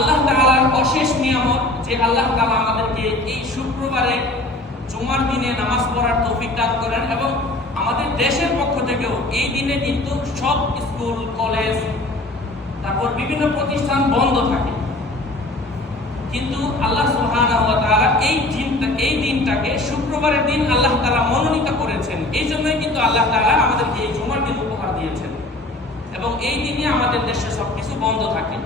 আল্লাহ তাআলার অশেষ নিয়ামত যে আল্লাহ তাআলা আমাদেরকে এই শুক্রবারে জুমার দিনে নামাজ পড়ার তৌফিক দান করেন এবং আমাদের দেশের পক্ষ থেকেও এই দিনে কিন্তু সব স্কুল, কলেজ, তারপর বিভিন্ন প্রতিষ্ঠান বন্ধ থাকে। কিন্তু আল্লাহ সুবহানাহু ওয়া তাআলা এই দিনটা, এই দিনটাকে শুক্রবারের দিন আল্লাহ তাআলা মনোনীত করেছেন। এই জন্যই কিন্তু আল্লাহ তাআলা আমাদেরকে এই জুমার দিন উপহার দিয়েছেন। এবং এই দিনে আমাদের দেশে সবকিছু বন্ধ থাকে।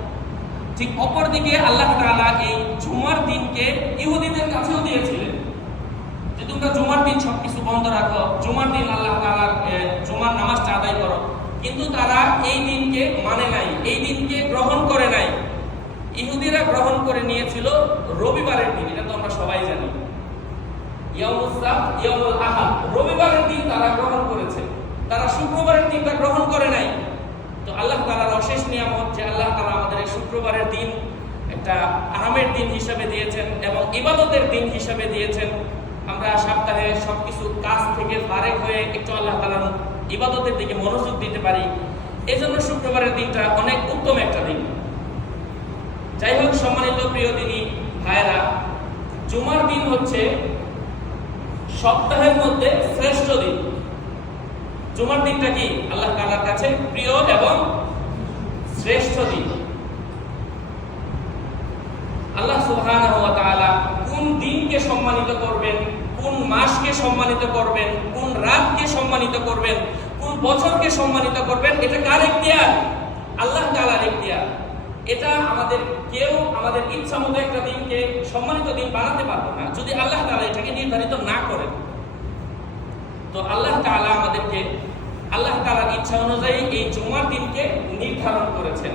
ঠিক অপরদিকে আল্লাহ তাআলা এই জুমার দিনকে ইহুদিদের কাছেও দিয়েছিলেন। যে তোমরা জুমার দিন সবকিছু বন্ধ রাখো জুমার দিন আল্লাহ তাআলার জুমার নামাজটা আদায় করো। কিন্তু তারা এই দিনকে মানে নাই এই দিনকে গ্রহণ করে নাই। ইহুদিরা গ্রহণ করে নিয়েছিল রবিবারের দিন এটা তো আমরা সবাই জানি। ইয়াউমুস সাbt, ইয়াউমুল আহাদ রবিবারের দিন তারা গ্রহণ করেছে তারা শুক্রবারের দিনটা গ্রহণ করে নাই তো আল্লাহ তাআলার অশেষ নিয়ামত যে আল্লাহ তাআলা আমাদের এই শুক্রবারের দিন একটা আরামের দিন হিসাবে দিয়েছেন এবং ইবাদতের দিন হিসাবে দিয়েছেন। আমরা সপ্তাহে সবকিছু কাজ থেকে ফারেক হয়ে একটু আল্লাহ তাআলার ইবাদতের দিকে মনোযোগ দিতে পারি। এজন্য শুক্রবারের দিনটা অনেক উত্তম একটা দিন। যাই হোক, সম্মানিত প্রিয় দিনী ভাইরা জুমার দিন হচ্ছে সপ্তাহের মধ্যে শ্রেষ্ঠ দিন। জুমার দিনটা কি? আল্লাহ তাআলার কাছে প্রিয় এবং শ্রেষ্ঠ দিন। আল্লাহ ওয়া কোন দিনকে সম্মানিত করবেন, কোন মাসকে সম্মানিত করবেন, কোন রাতকে সম্মানিত করবেন, কোন বছরকে সম্মানিত করবেন, এটা কার এখতিয়ার আল্লাহ তাআলার এখতিয়ার এটা আমাদের কেউ আমাদের ইচ্ছা মতো একটা দিনকে সম্মানিত দিন বানাতে পারব না। যদি আল্লাহ তাআলা এটাকে নির্ধারিত না করেন তো আল্লাহ তালা আমাদেরকে আল্লাহ তালার ইচ্ছা অনুযায়ী এই জুমার দিনকে নির্ধারণ করেছেন।